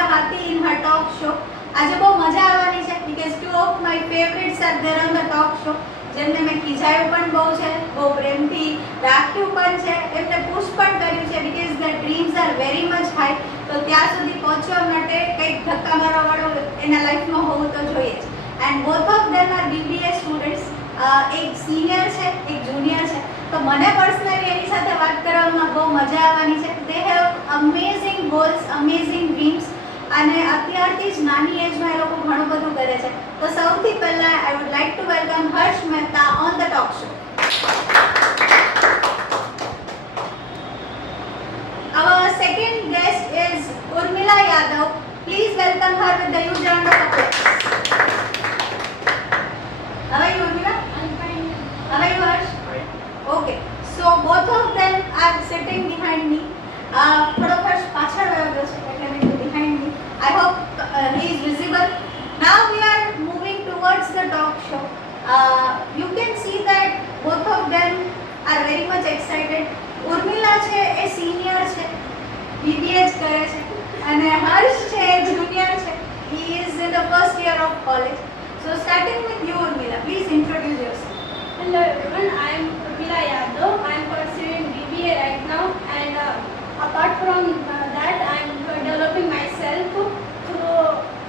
Pooja Hathi in her talk show. આજે બહુ મજા આવવાની છે because two of my favorites are there on the talk show. જેમને મેં ખીજાયું પણ બહુ છે, બહુ પ્રેમથી રાખ્યું પણ છે, એમને પુશ પણ કર્યું છે because their dreams are very much high. તો ત્યાં સુધી પહોંચવા માટે કંઈક ધક્કા મારવાવાળો એના લાઈફમાં હોવું તો જોઈએ જ. And both of them are BBA students. એક સિનિયર છે, એક જુનિયર છે. તો મને પર્સનલી એની સાથે વાત કરવામાં બહુ મજા આવવાની છે. They have amazing goals, amazing dreams અને અત્યારથી જ નાની એજમાં એ લોકો ઘણું બધું કરે છે. તો સૌથી પહેલાં I would like to welcome Harsh Mehta on the talk show. Our second guest is Urmila Yadav. Please welcome her with the huge round of applause. How are you, Urmila? I'm fine. How are you, Harsh? Fine. Okay. So both of them are sitting behind me. થોડો હર્ષ પાછળ વયો ગયો છે એટલે મેં કીધું behind me. I hope he is visible. Now we are moving towards the talk show. You can see that both of them are very much excited. Urmila છે એ senior છે, BBA જ કરે છે, અને હર્ષ છે એ જુનિયર છે. He is in the first year of college. So starting with you, Urmila, please introduce yourself. Hello everyone, I am Urmila Yadav. I am pursuing BBA right now, and apart from that, I am developing myself through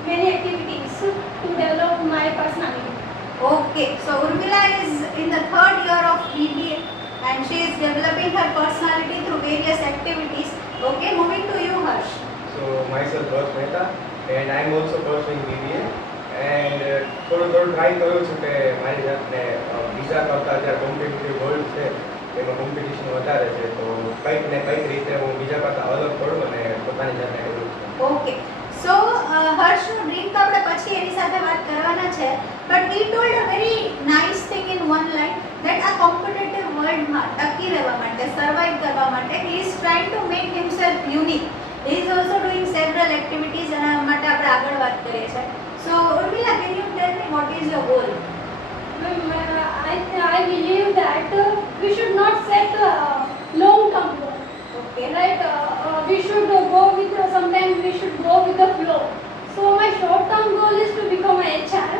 many activities to develop my personality. Okay, so Urmila is in the third year of BBA and she is developing her personality through various activities. Okay, moving to you, Harsh. So myself Harsh Mehta and I am also pursuing BBA and થોડું try કર્યું છું કે મારી જાતને બીજા કરતાં જે competitive world છે એમાં કોમ્પિટિશન વધારે છે તો કંઈક ને કંઈક રીતે હું બીજા કરતાં અલગ પડું અને પોતાની જાતને ડેવલપ કરું. Okay, so હર્ષનું ડ્રીમ તો આપણે પછી એની સાથે વાત કરવાના છે, but he told a very nice thing in one line that આ કોમ્પિટિટિવ વર્લ્ડમાં ટકી રહેવા માટે, સર્વાઈવ કરવા માટે he is trying to make himself unique. He is also doing several activities એના માટે આપણે આગળ વાત કરીએ છીએ. So Urmila, can you tell me what is your goal? I believe that we should not set long-term goal. Okay. Right? We should go with, sometimes we should go with the flow. So my short-term goal is to become a HR.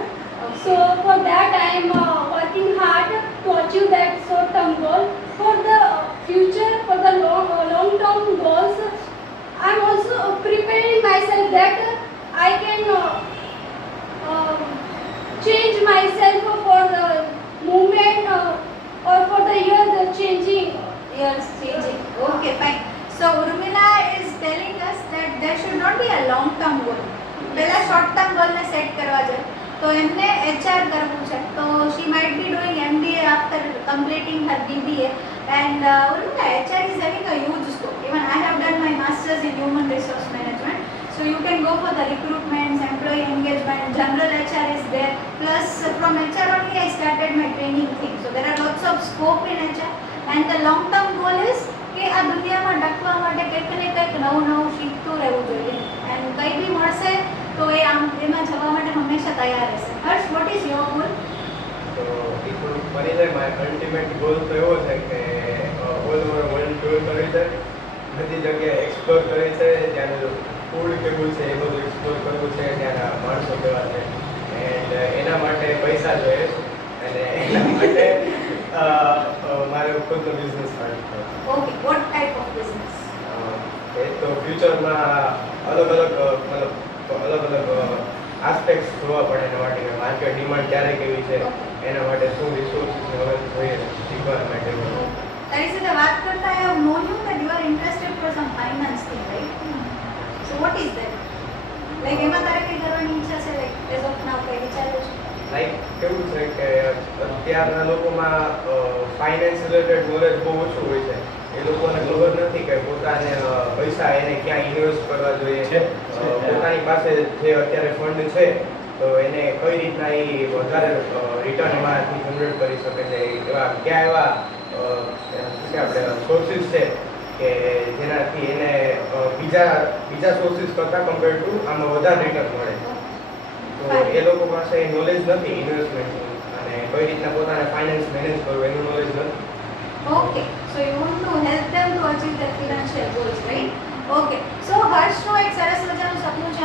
So for that I am working hard to achieve that short-term goal. For the future, for the long-term goals, I am also preparing myself that I can change myself for the movement or for the year the changing. Years changing. Okay, fine. So Urmila is telling us that there should not be a long term goal. પહેલા short term ગોલને set કરવા જોઈએ. તો એમને HR કરવું છે. તો she might be doing MBA after completing her BBA. And Urmila, HR is having a huge scope. Even I have done my masters in human resource management. So you can go for the recruitment, employee engagement, general HR is there. Plus from HR only I started my training thing. So there are lots of scope in HR. And the long term goal is કે આ દુનિયામાં ટકવા માટે કંઈક ને કંઈક નવું નવું શીખતું રહેવું જોઈએ. એન્ડ કંઈ બી મળશે તો એ આમ એમાં જવા માટે હંમેશા તૈયાર રહેશે. હર્ષ, વોટ ઇઝ યોર ગોલ? તો એ થોડુંક બની જાય મારે અલ્ટિમેટ ગોલ તો એવો છે કે ઓલ ઓવર વર્લ્ડ ટૂર કરવી છે, બધી જગ્યાએ એક્સપ્લોર કરવી છે, ત્યાંનું ફૂડ કેવું છે એ બધું એક્સપ્લોર કરવું છે, ત્યાંના માણસો કેવા છે એન્ડ એના માટે પૈસા જોઈએ અને એના માટે મારે ખુદનો બિઝનેસ સ્ટાર્ટ કરવો. Okay, what type of business? એ તો ફ્યુચરમાં અલગ અલગ આસ્પેક્ટ્સ જોવા પડે એના માટે કે માર્કેટ ડિમાન્ડ ક્યારે કેવી છે, એના માટે શું રિસોર્સિસની હવે જોઈએ શીખવા માટે. તારી સાથે વાત કરતા I have known you that you are interested for some finance thing, right? So what is that? Like એમાં તારે કંઈ કરવાની ઈચ્છા છે? Like as of now કંઈ વિચાર્યું છે? લાઈક કેવું છે કે અત્યારના લોકોમાં ફાઇનાન્સ રિલેટેડ નોલેજ બહુ ઓછું હોય છે. એ લોકોને ખબર નથી કે પોતાને પૈસા એને ક્યાં ઇન્વેસ્ટ કરવા જોઈએ, પોતાની પાસે જે અત્યારે ફંડ છે તો એને કઈ રીતના એ વધારે રિટર્ન એમાંથી જનરેટ કરી શકે છે, એવા કયા એવા આપણે સોર્સિસ છે કે જેનાથી એને બીજા સોર્સિસ કરતાં કમ્પેર ટુ આમાં વધારે રિટર્ન મળે. તો એ લોકો પાસે નોલેજ નથી ઇન્વેસ્ટમેન્ટનું અને કઈ રીતના પોતાને ફાઇનાન્સ મેનેજ કરવું એનું નોલેજ નથી. Okay, so you want to help them to achieve their financial goals, right? Okay, so હર્ષનું એક સરસ મજાનું સપનું છે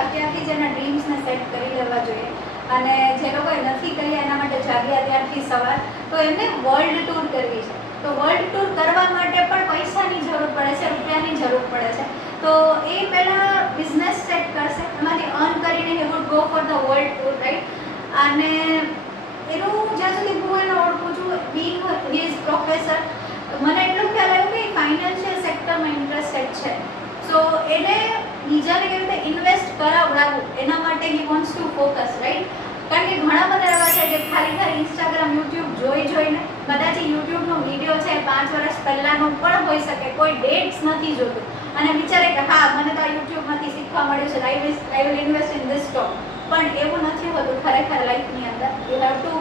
અત્યારથી જ એના ડ્રીમ્સને સેટ કરી લેવા જોઈએ. અને જે લોકોએ નથી કર્યા એના માટે જાગ્યા ત્યારથી સવાર, તો એમને વર્લ્ડ ટૂર કરવી છે. તો વર્લ્ડ ટૂર કરવા માટે પણ પૈસાની જરૂર પડે છે, રૂપિયાની જરૂર પડે છે. તો એ પહેલાં બિઝનેસ સેટ કરશે, એમાંથી અર્ન કરીને he would go for the world tour, right. અને એનું જ્યાં સુધી હું એને ઓળખું છું, બિંગ હી ઇઝ પ્રોફેસર, મને એટલું ખ્યાલ આવ્યું કે ફાઇનાન્શિયલ સેક્ટરમાં ઇન્ટરેસ્ટેડ છે. સો એને બીજાને કેવી રીતે ઇન્વેસ્ટ કરાવડાવવું એના માટે he wants to focus, right. કારણ કે ઘણા બધા એવા છે જે ખાલી ઇન્સ્ટાગ્રામ યુટ્યુબ જોઈને, કદાચ યુટ્યુબનો વિડીયો છે 5 વર્ષ પહેલાંનો પણ હોઈ શકે, કોઈ ડેટ્સ નથી જોતું અને વિચારે કે હા મને તો આ યુટ્યુબમાંથી શીખવા મળ્યું છે, I will invest in this stock. પણ એવું નથી હોતું ખરેખર લાઈફની અંદર. You have to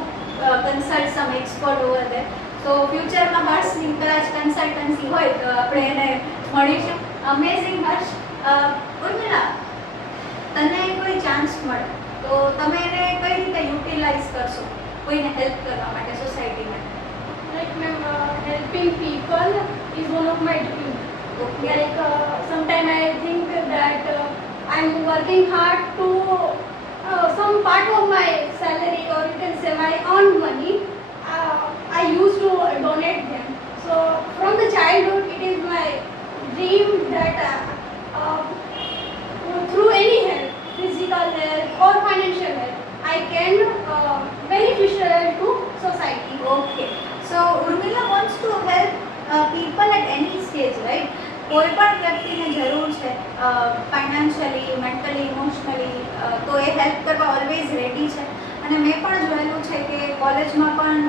consult some expert over there. So ફ્યુચરમાં હર્ષની કદાચ કન્સલ્ટન્સી હોય તો આપણે એને મળીશું. અમેઝિંગ હર્ષ. ઉર્મિલા, તને કોઈ ચાન્સ મળે તો તમે એને કઈ રીતે યુટિલાઇઝ કરશો કોઈને હેલ્પ કરવા માટે, સોસાયટીમાં? Like ma'am, helping people is one of my dreams. Okay. Like sometimes I think that I'm working hard to some part of my salary, or you can say my earned money, I used to donate them. So from the childhood it is my dream that through any help, physical help or financial help, I can beneficial to society. Okay. So Urmila wants to help people at any stage, right? કોઈ પણ વ્યક્તિને જરૂર છે financially, mentally, emotionally, તો એ help કરવા always ready છે. અને મેં પણ જોયેલું છે કે કોલેજમાં પણ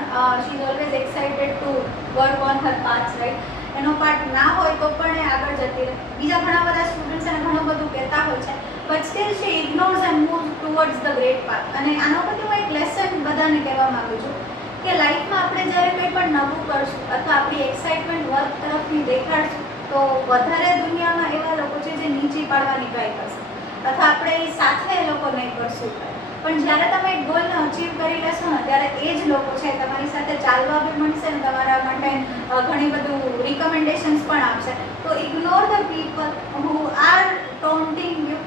she is always excited to work on her paths, right. એનો પાર્ટ ના હોય તો પણ એ આગળ જતી રહે. બીજા ઘણા બધા સ્ટુડન્ટ્સ એને ઘણું બધું કહેતા હોય છે, but still she ignores and move towards the great path. અને આના પરથી હું એક લેસન બધાને કહેવા માગું છું કે લાઈફમાં આપણે જ્યારે કંઈ પણ નવું કરશું અથવા આપણી એક્સાઇટમેન્ટ વર્ક તરફની દેખાડશું, તો વધારે દુનિયામાં એવા લોકો છે જે નીચી પાડવાની ટ્રાય કરશે અથવા આપણે એ સાથે એ લોકો નહીં કરશું. પણ જ્યારે તમે એક ગોલને અચીવ કરી લેશો ને, ત્યારે એ જ લોકો છે તમારી સાથે ચાલવા બી મળશે ને તમારા માટે ઘણી બધું રિકમેન્ડેશન્સ પણ આપશે. તો ignore the people who are taunting you.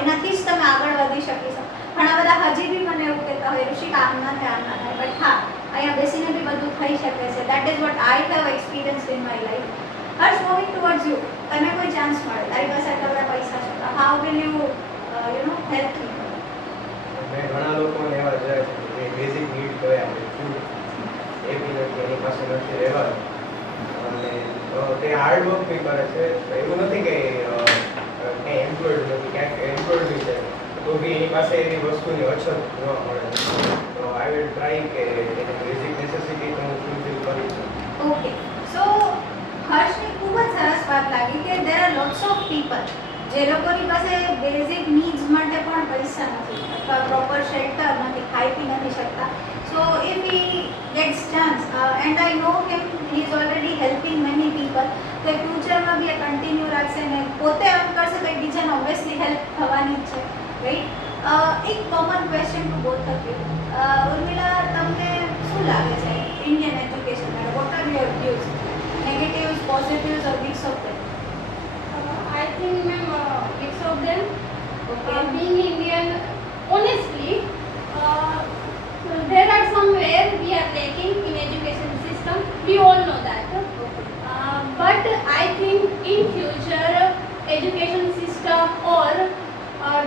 એનાથી જ તમે આગળ વધી શકીશો. ઘણા બધા હજી બી મને એવું કહેતા હોય, ઋષિકા આમ ના થાય, આમ ના થાય, બટ હા, અહીંયા બેસીને બી બધું થઈ શકે છે. That is what I have experience in my life. Harsh, moving towards you, તને કોઈ ચાન્સ મળે, તારી પાસે આટલા બધા પૈસા છે, તો how will you help me? મેં ઘણા લોકોને એવા જોયા છે કે બેઝિક નીડ કહેવાય આપણે ફૂડ, એ બી નથી, એની પાસે નથી રહેવાનું, અને તે હાર્ડ વર્ક બી કરે છે. એવું નથી કે ક્યાંય એમ્પ્લોયડ નથી, ક્યાંક એમ્પ્લોયડ બી છે, તો બી એની પાસે એની વસ્તુની અછત જોવા મળે છે. તો આઈ વિલ ટ્રાય કે એની બેઝિક નેસેસિટી તો હું ફૂલફિલ કરી શકું. ઓકે. સો હર્ષની ખૂબ જ સરસ વાત લાગી કે there are lots of people જે લોકોની પાસે બેઝિક નીડ્સ માટે પણ પૈસા નથી અથવા પ્રોપર શેલ્ટર નથી, ખાઈ પી નથી શકતા. So if he gets chance and I know him, he is already helping many people, તો એ ફ્યુચરમાં બી એ કન્ટિન્યુ રાખશે ને પોતે અર્ન કરશે તો એકબીજાને ઓબ્વિયસલી હેલ્પ થવાની જ છે, રાઈટ. એક common question two both of you. Urmila, તમને શું લાગે છે ઇન્ડિયન એજ્યુકેશન માટે? Vote are your views? Negatives, positives or mix of them? I think ma'am, mix of them. Okay. Being Indian, honestly, there are somewhere we are lacking in education system. We all know that. But I think in future education system or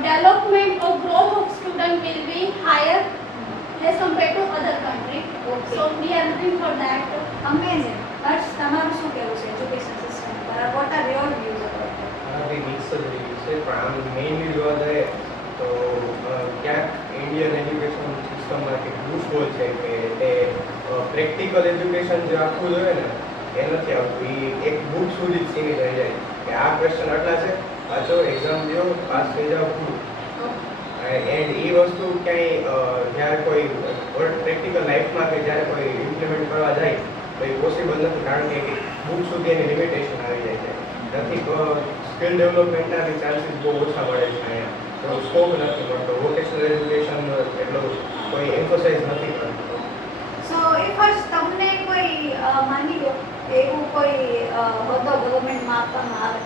development or growth of student will be higher as compared to other country. Okay. So we are looking for that. Amazing. Harsh, તમારું શું કહેવું છે education system પર? What are your views about it? બી mix જ રહ્યું છે, પણ આમ મેઇનલી જોવા જઈએ તો ક્યાંક ઇન્ડિયન એજ્યુકેશન સિસ્ટમમાં એક લૂઝહોલ છે કે તે પ્રેક્ટિકલ એજ્યુકેશન જે આપવું જોઈએ ને એ નથી આવતું. એ એક બુક સુધી જ સીમિત રહી જાય કે આ ક્વેશ્ચન આટલા છે, પાછો એક્ઝામ દો, પાસ થઈ જાઓ, પૂરું. એન્ડ એ વસ્તુ ક્યાંય જ્યારે કોઈ પ્રેક્ટિકલ લાઈફમાં કે જ્યારે કોઈ ઇમ્પ્લિમેન્ટ કરવા જાય તો એ પોસિબલ નથી, કારણ કે બુક સુધી એની લિમિટેશન આવી જાય છે. નથી સ્કિલ ડેવલપમેન્ટના બી ચાન્સીસ બહુ ઓછા મળે છે અહીંયા, તો સ્કોપ નથી મળતો. વોકેશનલ એજ્યુકેશન એટલો કોઈ એમ્ફોસાઇઝ નથી કરતો. સો ઇફ હર્ષ તમને કોઈ માની લો એવું કોઈ હોદ્દો ગવર્મેન્ટમાં આપવામાં આવે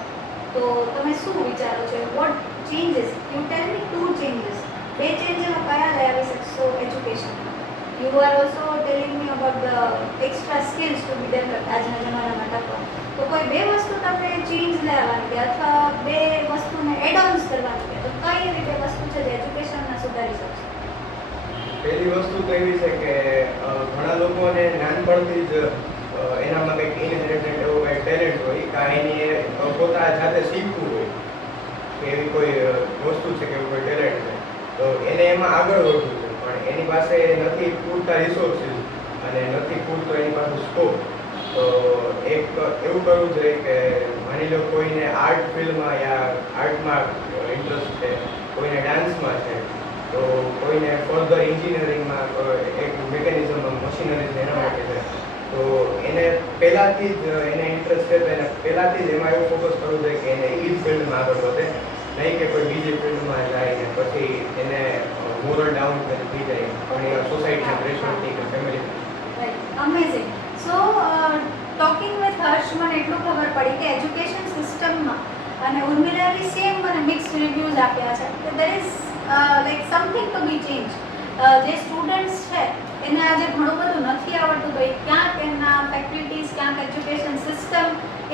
તો તમે શું વિચારો છો? What changes, you tell me 2 changes. 2 changes માં કયા લઈ આવી શકશો education? You are also telling me about the extra skills to be developed આજના જમાનામાં ટકો. તો કોઈ 2 વસ્તુ તમને ચેન્જ લેવાની કે અથવા 2 વસ્તુને એડ ઓન્સ કરવાની કે તો કઈ એવી 2 વસ્તુ છે જે એજ્યુકેશનને સુધારી શકશે? પહેલી વસ્તુ તો એવી છે કે ઘણા લોકોને નાનપણથી જ એનામાં કંઈક ઇનહેરિટન્ટ એવો કંઈક ટેલેન્ટ હોય કાં એની પોતા જાતે શીખવું હોય કે એવી કોઈ વસ્તુ છે કે એવું કોઈ ટેલેન્ટ છે તો એને એમાં આગળ વધવું છે પણ એની પાસે નથી પૂરતા રિસોર્સિસ અને નથી પૂરતો એની પાસે સ્કોપ. તો એક એવું કરવું જોઈએ કે માની લો કોઈને આર્ટ ફિલ્ડમાં યા આર્ટમાં ઇન્ટરેસ્ટ છે, કોઈને ડાન્સમાં છે, તો કોઈને ફર્ધર એન્જિનિયરિંગમાં એક મિકેનિઝમમાં મશીનરીઝ એના માટે છે તો એને પહેલાંથી જ એને ઇન્ટરેસ્ટ છે તો એને પહેલાંથી જ એમાં એવું ફોકસ કરવું જોઈએ કે એને એ જ ફિલ્ડમાં આગળ વધે, નહીં કે કોઈ બીજી ફિલ્ડમાં જાય ને પછી એને મોરલ ડાઉન થઈ જાય ઘણી સોસાયટીના પ્રેશરથી કે ફેમિલી. Amazing. So talking with Harsh મને એટલું ખબર પડી કે એજ્યુકેશન સિસ્ટમમાં અને ઉર્મિલાની સેમ મને મિક્સ રિવ્યૂઝ આપ્યા છે કે there is like something to be change. જે સ્ટુડન્ટ્સ છે એને આજે ઘણું બધું નથી આવડતું તો એ ક્યાંક એના ફેકલ્ટીઝ ક્યાંક એજ્યુકેશન સિસ્ટમ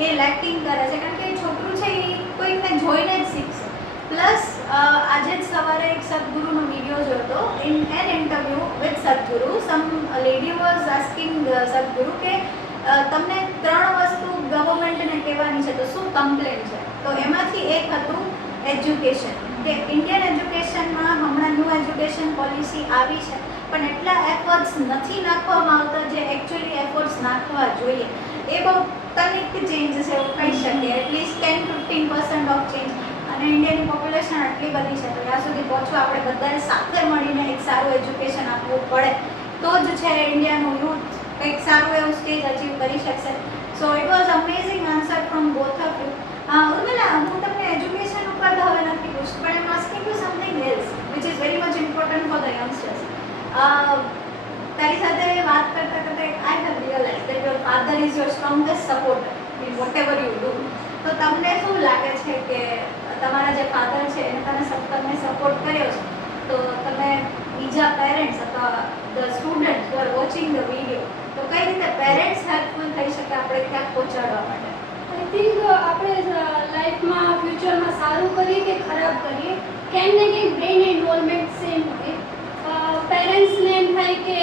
એ લેકિંગ કરે છે કારણ કે એ છોકરું છે એ કોઈકને જોઈને જ શીખશે. પ્લસ આજે જ સવારે એક સદગુરુનો વિડીયો જોયો ઇન એન ઇન્ટરવ્યૂ વિથ સદગુરુ સમ લેડી વોઝ આસ્કિંગ સદગુરુ કે તમને 3 વસ્તુ ગવર્મેન્ટને કહેવાની છે તો શું કમ્પ્લેન છે? તો એમાંથી એક હતું એજ્યુકેશન કે ઇન્ડિયન એજ્યુકેશનમાં હમણાં ન્યૂ એજ્યુકેશન પોલિસી આવી છે પણ એટલા એફર્ટ્સ નથી નાખવામાં આવતા જે એકચ્યુઅલી એફર્ટ્સ નાખવા જોઈએ. એ બહુ તનિક ચેન્જ છે એવું કહી શકીએ, એટલીસ્ટ 10-15% ઓફ ચેન્જ. અને ઇન્ડિયાની પોપ્યુલેશન આટલી બધી છે તો ત્યાં સુધી પહોંચવા આપણે બધાએ સાથે મળીને એક સારું એજ્યુકેશન આપવું પડે તો જ છે ઇન્ડિયાનું યુથ કંઈક સારું એવું સ્ટેજ અચીવ કરી શકશે. So it was amazing answer from both of you. Urmila, હું તમને એજ્યુકેશન ઉપર તો હવે નથી પૂછતું પણ I am asking you something else which is very much important for the youngsters. તારી સાથે વાત કરતા કરતા I have realise that your father is your strongest supporter in whatever you do. તો તમને શું લાગે છે કે તમારા જે ફાધર છે એને તમને સપોર્ટ કર્યો છે તો તમે બીજા પેરેન્ટ્સ અથવા the students who are watching the video તો કઈ રીતે પેરેન્ટ્સ હેલ્પફુલ થઈ શકે આપણે ક્યાંક પહોંચાડવા માટે? આઈ થિંક આપણે લાઈફમાં ફ્યુચરમાં સારું કરીએ કે ખરાબ કરીએ ક્યાંક ને ક્યાંક બ્રેઇન ઇન્વોલ્વમેન્ટ સેમ હોય. પેરેન્ટ્સને એમ થાય કે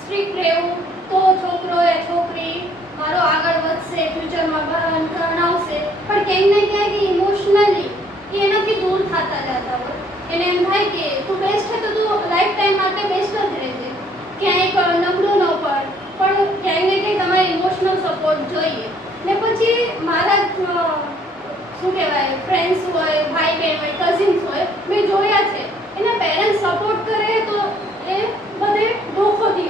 સ્ટ્રિક્ટ રહેવું તો છોકરો યા છોકરી મારો આગળ વધશે, ફ્યુચરમાં ભણાવશે પણ ક્યાંક ને ક્યાંક ઇમોશનલી એ એનાથી દૂર થતા જતા હોય. એને એમ થાય કે તું બેસ્ટ છે તો તું લાઈફ ટાઈમ માટે બેસ્ટ જ રહેજે, ક્યાંક નબળું ન પડ પણ ક્યાંક ને ક્યાંક તમારે ઇમોશનલ સપોર્ટ જોઈએ. ને પછી મારા શું કહેવાય ફ્રેન્ડ્સ હોય, ભાઈ બહેન હોય, કઝિન્સ હોય મેં જોયા છે એના પેરેન્ટ્સ સપોર્ટ કરે તો એ બધે ધોખો દે,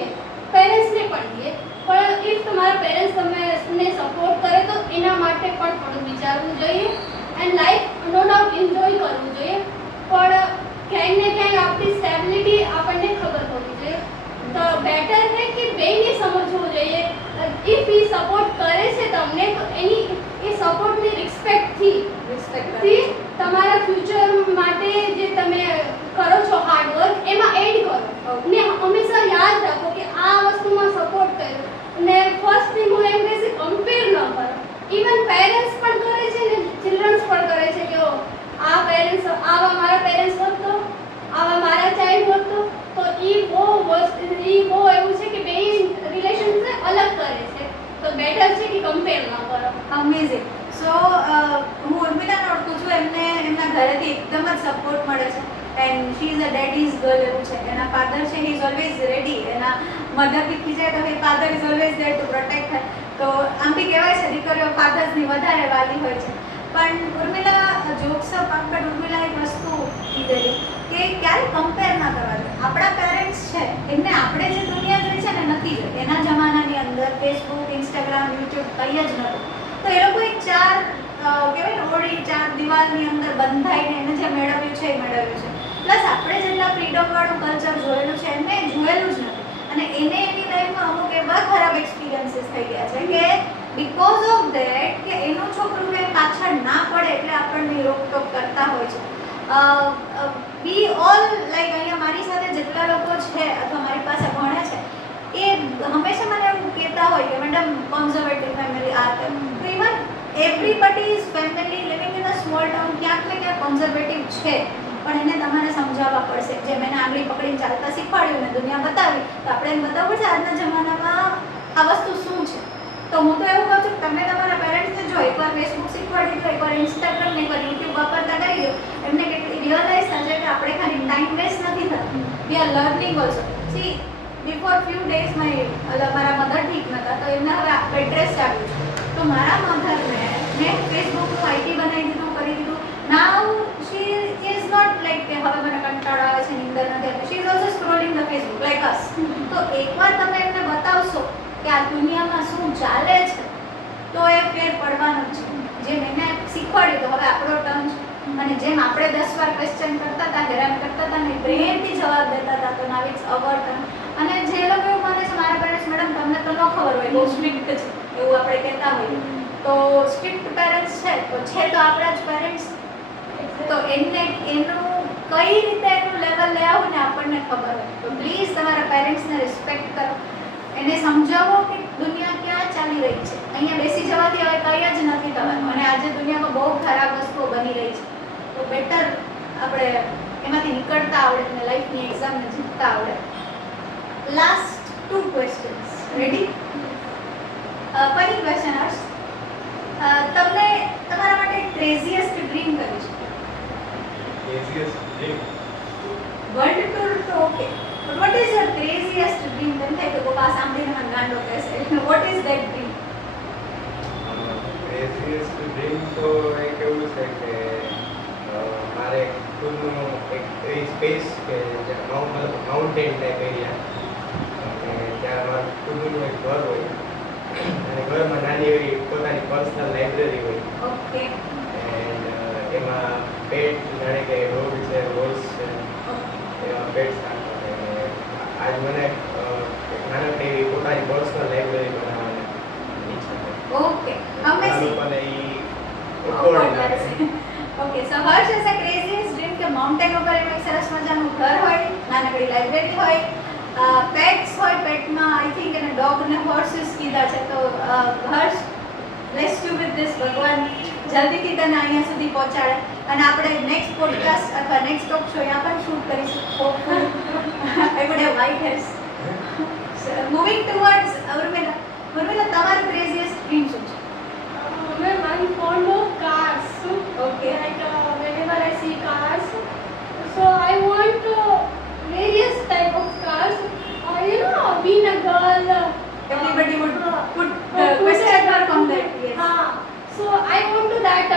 પેરેન્ટ્સને પણ દે પણ ઇફ તમારા પેરેન્ટ્સ તમને સપોર્ટ કરે તો એના માટે પણ થોડું વિચારવું જોઈએ and life no doubt enjoy કરવું જોઈએ પણ ક્યાંક ને ક્યાંક આપણી સ્ટેબિલિટી આપણને ખબર હોવી જોઈએ. તો બેટર છે કે બેને સમજવું જોઈએ ઇફ એ સપોર્ટ કરે છે તમને તો એની એ સપોર્ટની રિસ્પેક્ટથી તમારા ફ્યુચર માટે જે તમે કરો છો હાર્ડવર્ક એમાં એડ કરો ને હંમેશા યાદ રાખો કે આ વસ્તુમાં સપોર્ટ કર્યો ને ફર્સ્ટ થિંગ હું એમ કહીશ કમ્પેર ન કરો. ઇવન પેરેન્ટ્સ પણ કરે છે ને ચિલ્ડ્રન્સ પણ કરે છે કે આ પેરેન્ટ્સ આવા મારા પેરેન્ટ્સ હોત તો આવા મારા ચાઇલ્ડ હોત તો એ બહુ એવું છે કે બે રિલેશન અલગ કરે છે તો બેટર છે કે કમ્પેર ન કરો. અમેઝિંગ. સો હું ઉર્મિલાને ઓળખું છું, એમને એમના ઘરેથી એકદમ જ સપોર્ટ મળે છે and she is a daddy's girl એવું છે. એના ફાધર છે હી ઇઝ ઓલવેઝ રેડી, એના મધર બી ખીજાય તો father is always there to protect her. તો આમ બી કહેવાય છે દીકરીઓ ફાધર્સની વધારે વાલી હોય છે. પણ Urmila jokes apart but Urmila એક વસ્તુ કીધેલી કે ક્યારે કમ્પેર ના કરવા જોઈએ. આપણા પેરેન્ટ્સ છે એમને આપણે જે દુનિયા જોઈ છે ને નથી જોઈ. એના જમાનાની અંદર ફેસબુક, ઇન્સ્ટાગ્રામ, યુટ્યુબ કંઈ જ નહોતું તો એ લોકો એક કહેવાય ને ઓળી 4 દિવાલની અંદર બંધાઈને એને જે મેળવ્યું છે એ મેળવ્યું છે. પ્લસ આપણે જેટલા ફ્રીડમવાળું કલ્ચર જોયેલું છે એમને જોયેલું જ નથી અને એને એની લાઈફમાં અમુક એવા ખરાબ એક્સપિરિયન્સીસ થઈ ગયા છે કે બીકોઝ ઓફ ધેટ કે એનું છોકરું કંઈ પાછળ ના પડે એટલે આપણને રોકટોક કરતા હોય છે. વી ઓલ લાઈક અહીંયા મારી સાથે જેટલા લોકો છે અથવા મારી પાસે ભણે છે એ હંમેશા મને એવું કહેતા હોય કે મેડમ કન્ઝર્વેટિવ ફેમિલી આ તેમ even everybody is family living in a small town ક્યાંક ને ક્યાંક કન્ઝર્વેટિવ છે, પણ એને તમારે સમજાવવા પડશે. જેમ એને આંગળી પકડીને ચાલતા શીખવાડ્યું ને દુનિયા બતાવી, તો આપણે એને બતાવવું પડશે આજના જમાનામાં આ વસ્તુ શું છે. તો હું તો એવું કહું છું કે તમે તમારા પેરેન્ટ્સને જો એકવાર ફેસબુક શીખવાડી દો, એકવાર ઇન્સ્ટાગ્રામ ને એકવાર યુટ્યુબ વાપરતા કરી દો, એમને કેટલી રિયલાઇઝ થશે કે આપણે ખાલી ટાઈમ વેસ્ટ નથી થતું, we are learning also. C before few days મારા મધર ઠીક નહોતા, તો એમને હવે બેડ રેસ્ટ આવ્યું છે. તો મારા મધરને મેં ફેસબુકનું આઈટી બનાવી દીધું, કરી દીધું. Now she is not like કે હવે મને કંટાળો આવે છે, નીંદર નથી આવતી, she is also scrolling the Facebook like us. તો એકવાર તમે એમને બતાવશો કે આ દુનિયામાં શું ચાલે છે, તો એ ફેર પડવાનું છે. જેમ એને શીખવાડ્યું તો હવે આપણો ટર્ન છે, અને જેમ આપણે 10 વાર ક્વેશ્ચન કરતા હતા, હેરાન કરતા હતા ને બ્રેનથી જવાબ દેતા હતા, તો નાવ ઇટ્સ અવર ટર્ન. અને જે લોકો એવું માને છે મારા પેરેન્ટ્સ મેડમ તમને તો ન ખબર હોય બહુ સ્ટ્રિક્ટ છે એવું આપણે કહેતા હોઈએ, તો સ્ટ્રિક્ટ પેરેન્ટ્સ છે તો છે તો આપણા જ પેરેન્ટ્સ. તો એનું કઈ રીતે એનું લેવલ લઈ આવું ને આપણને ખબર હોય. તો પ્લીઝ તમારા પેરેન્ટ્સને રિસ્પેક્ટ કરો, એને સમજાવો કે દુનિયા ક્યાં ચાલી રહી છે. અહીંયા બેસી જવાથી હવે કંઈ જ નથી થવાનું, અને આજે દુનિયામાં બહુ ખરાબ વસ્તુઓ બની રહી છે. તો બેટર આપણે એમાંથી નીકળતા આવડે અને લાઈફની એક્ઝામને જીતતા આવડે. Last 2 questions ready? Funny question Harsh, તમને તમારા માટે ક્રેઝીએસ્ટ ડ્રીમ કરી છે? Craziest dream. વર્લ્ડ ટૂર તો okay, but what is your craziest dream? તેમ થાય કે બાબા સાંભળીને મને ગાંડો કહેશે. What is that dream? Craziest dream તો એક એવું છે કે મારે ખુદનું એક એવી સ્પેસ કે માઉન્ટેન ટાઈપ એરિયા, અને ત્યાં મારું ખુદનું એક ઘર હોય, અને ઘરમાં નાની એવી પોતાની પર્સનલ લાઇબ્રેરી હોય, ઓકે એન્ડ એમાં પેટ જાણે કે ડોગ છે, હોર્સ છે, એવા પેટ્સ રાખવા. અને આજ મને એક નાનકડી એવી પોતાની પર્સનલ લાઇબ્રેરી બનાવવાની ઈચ્છા છે. Okay amazing. લોકોને ઈ ઓકવર્ડ લાગે. Okay so Harsh is a craziest dream કે માઉન્ટેન ઉપર એનું એક સરસ મજાનું ઘર હોય, નાનકડી લાઇબ્રેરી હોય, પેટ્સ હોય, પેટમાં આઈ થિંક એને ડોગ ને હોર્સિસ કીધા છે. તો હર્ષ બ્લેસ યુ વિથ ધીસ, ભગવાન જલ્દીથી તને અહીંયા સુધી પહોંચાડે, અને આપણે નેક્સ્ટ પોડકાસ્ટ અથવા નેક્સ્ટ ટોક શો અહીંયા પણ શૂટ કરીશું. Hopefully I would have white hairs. Moving towards Urmila. Urmila, તમારું ક્રેઝીએસ્ટ ડ્રીમ શું છે? I'm fond of cars. Okay. Like whenever I see cars, so I want various type of cars. Being a girl, Everybody would put the question mark on that. Yes. So I want to that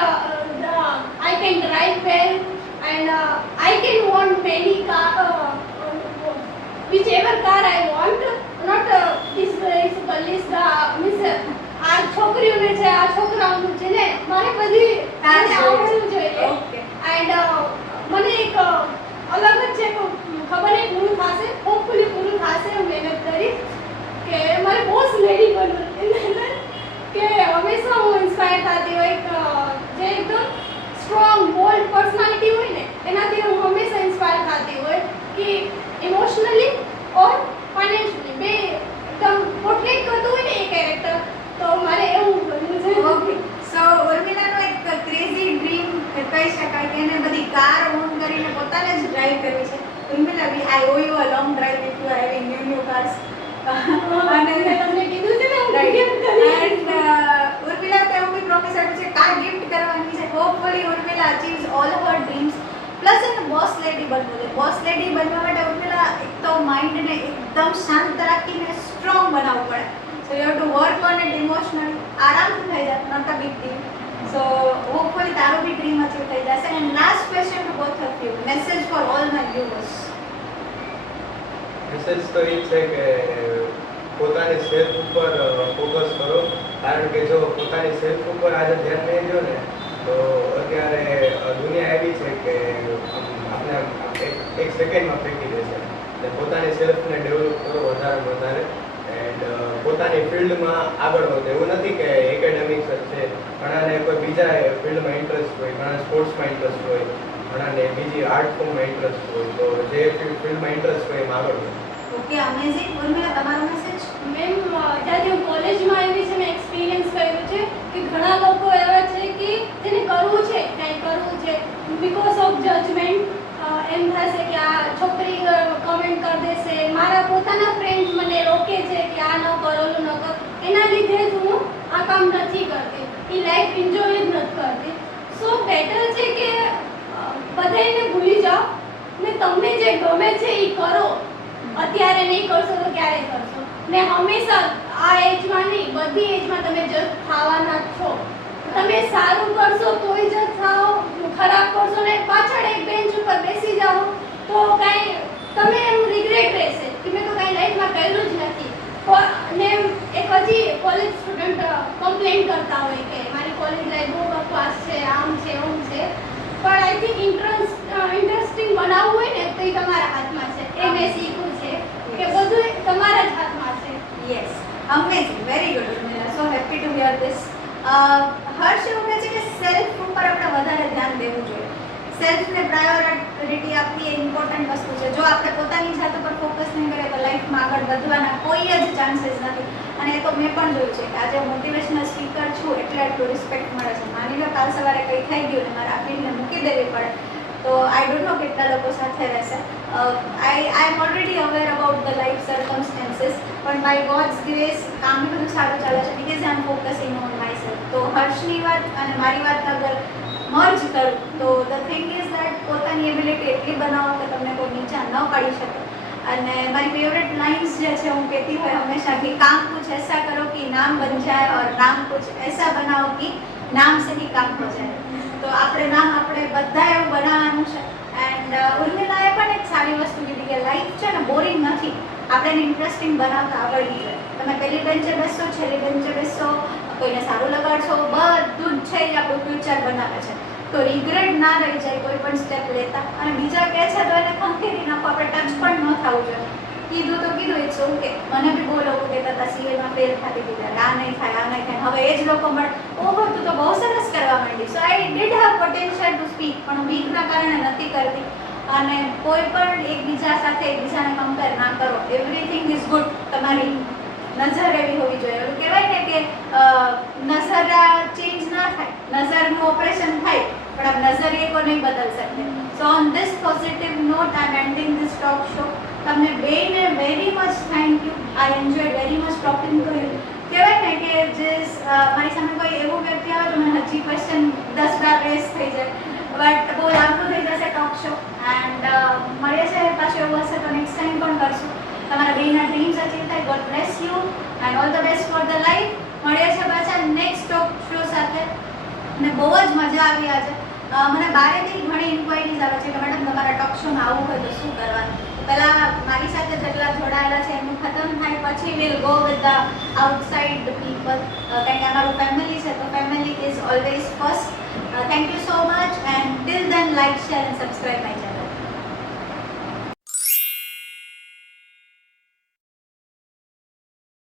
I can drive well, and I can want many car, whichever car I want. Not this is means આ છોકરીઓને છે, આ છોકરાઓનું છે ને, મારે બધી આવડવું જોઈએ. Okay. એન્ડ મને એક અલગ જ છે, ખબર નહીં પૂરું થશે, હોપફુલી પૂરું થશે. હું મહેનત કરીશ કે મારે બોસ લેડી બનવું, કે હંમેશા હું ઇન્સ્પાયર થતી હોય, જે એકદમ સ્ટ્રોંગ બોલ્ડ પર્સનાલિટી હોય ને, એનાથી હું હંમેશા ઇન્સ્પાયર થતી હોય કે ઇમોશનલી ઓર ફાઇનાન્શિયલી બે એકદમ પોર્ટ્રેટ કરતું હોય ને એ કેરેક્ટર, તો મારે એવું બનવું છે. ઓકે સો ઉર્મિલાનો એક ક્રેઝી ડ્રીમ કહી શકાય કે એને બધી કાર ઓન કરીને પોતાને જ ડ્રાઈવ કરવી છે. Urmila, I owe you a long drive if you are having new cars. અને તમને કીધું છે ને હું ગિફ્ટ કરીશ. એન્ડ ઉર્મિલા તો એવું બી પ્રોમિસ આપ્યું છે કાર ગિફ્ટ કરવાની છે. Hopefully Urmila achieves all her dreams. Plus એને બોસ લેડી બનવું છે. બોસ લેડી બનવા માટે ઉર્મિલા એક તો માઇન્ડને એકદમ શાંત રાખીને સ્ટ્રોંગ બનાવવું પડે. So you have to work on it emotionally. આરામથી થઈ જાય, not a big deal. So hopefully તારો બી ડ્રીમ અચીવ થઈ જશે. And last question to both of you. Message for all my viewers. Message તો એ છે કે પોતાની સેલ્ફ ઉપર ફોકસ કરો, કારણ કે જો પોતાની સેલ્ફ ઉપર આજે ધ્યાન નહીં દો ને, તો અત્યારે દુનિયા એવી છે કે આપણે એક સેકન્ડમાં ફેંકી દેશે. એટલે પોતાની સેલ્ફને ડેવલપ કરો વધારે, એન્ડ પોતાની ફિલ્ડમાં આગળ વધો. એવું નથી કે એકેડેમિક્સ જ છે, ઘણાને કોઈ બીજા ફિલ્ડમાં ઇન્ટરેસ્ટ હોય, ઘણા સ્પોર્ટ્સમાં ઇન્ટરેસ્ટ હોય, ઘણાને બીજી આર્ટ ફોર્મમાં ઇન્ટરેસ્ટ હોય, તો જે ફિલ્ડમાં ઇન્ટરેસ્ટ હોય એમાં આગળ વધે. Okay, amazing. ઉર્મિલા, તમારો મેસેજ? મેમ જ્યારે હું કોલેજમાં આવી છે મેં એક્સપિરિયન્સ કર્યું છે કે ઘણા લોકો એવા છે કે જેને કરવું છે કંઈ કરવું છે બિકોઝ ઓફ જજમેન્ટ એમ થશે કે આ છોકરી કમેન્ટ કરી દેશે, મારા પોતાના ફ્રેન્ડ્સ મને રોકે છે કે આ ન કરો ઓલું ન કર, એના લીધે જ હું આ કામ નથી કરતી, એ લાઈફ એન્જોય જ નથી કરતી. સો બેટર છે કે બધાને ભૂલી જાઓ ને તમને જે ગમે છે એ કરો. અત્યારે નહીં કરશો તો ક્યારે કરશો? ને હંમેશા આ એજમાં નહીં, બધી એજમાં તમે જજ થવાના જ છો. તમે સારું કરશો તોય જજ થાઓ, ખરાબ કરશો ને પાછળ એક બેન્ચ ઉપર બેસી જાઓ તો કાંઈ તમે એમ રિગ્રેટ રહેશે કે મેં તો કાંઈ લાઈફમાં કર્યું જ નથી. ને એક હજી કોલેજ સ્ટુડન્ટ કમ્પ્લેન કરતા હોય કે મારી કોલેજ લાઈફ બહુ બકવાસ છે, આમ છે ઓમ છે. પણ આઈ થિંક ઇન્ટરેસ્ટિંગ બનાવવું હોય ને તો એ તમારા હાથમાં છે. એ મેં શીખ્યું છે કે બધું તમારા જ હાથમાં છે. Yes, amazing, very good Urmila, so happy to hear this. Harsh એવું કહે છે કે સેલ્ફ ઉપર આપણે વધારે ધ્યાન દેવું જોઈએ. સેલ્ફને પ્રાયોરિટી આપવી એ ઇમ્પોર્ટન્ટ વસ્તુ છે. જો આપણે પોતાની જાત ઉપર ફોકસ નહીં કરીએ તો લાઈફમાં આગળ વધવાના કોઈ જ ચાન્સીસ નથી. અને એ તો મેં પણ જોયું છે કે આજે મોટિવેશનલ સ્પીકર છું એટલે એટલું રિસ્પેક્ટ મળે છે. માની લો કાલ સવારે કંઈ થઈ ગયું ને મારે આ ફિલ્ડને મૂકી દેવી પડે તો આઈ ડોન્ટ નો કેટલા લોકો સાથે રહેશે. I am already aware about the life circumstances, પણ બાય ગોડ્સ ગ્રેસ કામ બધું સારું ચાલે છે because I am focusing on myself. તો હર્ષની વાત અને મારી વાત અગર મર્જ કરું તો ધ થિંગ ઇઝ દેટ પોતાની એબિલિટી એટલી બનાવો કે તમને કોઈ નીચા ન પાડી શકે. અને મારી ફેવરેટ લાઇન્સ જે છે હું કહેતી હોય હંમેશા કે કામ કુછ ऐसा करो कि नाम बन जाए और नाम कुछ ऐसा बनाओ कि नाम से ही काम हो जाए. તો આપણે નામ આપણે બધા એવું બનાવવાનું છે. એન્ડ ઉર્મિલાએ પણ એક સારી વસ્તુ કીધી કે લાઈફ છે ને બોરિંગ નથી, આપણે એને ઇન્ટરેસ્ટિંગ બનાવતા આવડવી જોઈએ. તમે પહેલી બેન્ચે બેસશો, છેલ્લી બેન્ચે બેસશો, કોઈને સારું લગાડશો, બધું જ છે એ આપણું ફ્યુચર બનાવે છે. તો રિગ્રેટ ના રહી જાય કોઈ પણ સ્ટેપ લેતા. અને બીજા કહે છે તો એને ખંખેરી નાખો, આપણે ટચ પણ ન થવું જોઈએ. કીધું તો કીધું, ઇટ્સ ઓકે. મને બી બહુ લોકો કહેતા હતા સીએમાં ફેલ થતી હતી, આ નહીં થાય આ નહીં થાય. હવે એ જ લોકો મળે ઓહો તું તો બહુ સરસ કરવા માંડી. So I did have potential to speak, પણ હું વીકના કારણે નથી કરતી. અને કોઈ પણ એકબીજા સાથે એકબીજાને કમ્પેર ના કરો. Everything is good. તમારી નજર એવી હોવી જોઈએ. એવું કહેવાય ને કે નજર ચેન્જ ના થાય, નજરનું ઓપરેશન થાય પણ આપ નજરિયે કો નહીં બદલ શકતે. So on this positive note I am ending this talk show. તમને બેને very much thank you. I enjoy very much talking to you. કહેવાય ને કે જે મારી સામે કોઈ એવું વ્યક્તિ આવે તો મને હજી ક્વેશ્ચન 10-12 રેસ થઈ જાય, બટ બહુ લાંબુ થઈ જશે ટોક શો. એન્ડ મળીએ છે પાછું એવું હશે તો નેક્સ્ટ ટાઈમ પણ કરશું. તમારા બેના ડ્રીમ્સ અચીવ થાય. God bless you and all the best for the life. મળીએ છે પાછા નેક્સ્ટ ટોક શો સાથે. અને બહુ જ મજા આવી આજે. મને બારેથી ઘણી ઇન્ક્વાયરીઝ આવે છે કે મેડમ તમારા ટોક શોમાં આવવું હોય તો શું કરવાનું. પહેલાં મારી સાથે જેટલા જોડાયેલા છે એમનું ખતમ થાય પછી will go with the outside people. કારણ કે અમારું ફેમિલી છે તો family is always first. Thank you so much and till then like share and subscribe my channel.